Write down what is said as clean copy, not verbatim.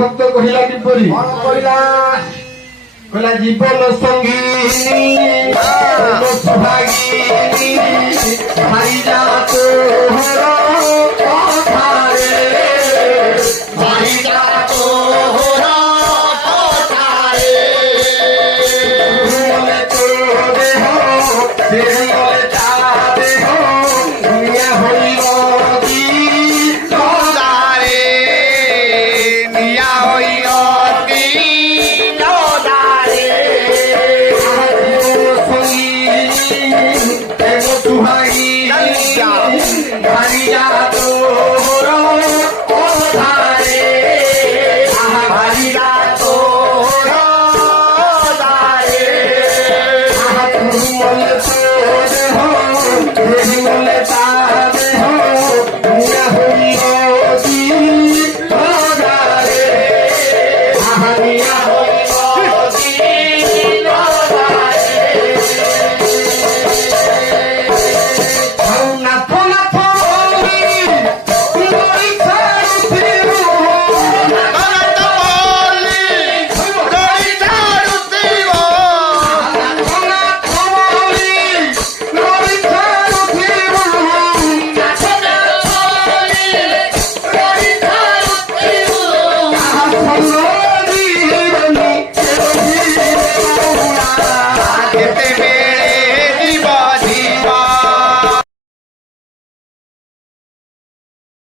भक्त कहला किपरि कहला जीवन संगीनी सुहागिनी भाई जा तोहर कथारे भाई जा तोहर कथारे मने तो देह देह मने ता देह दुनिया होइल की Este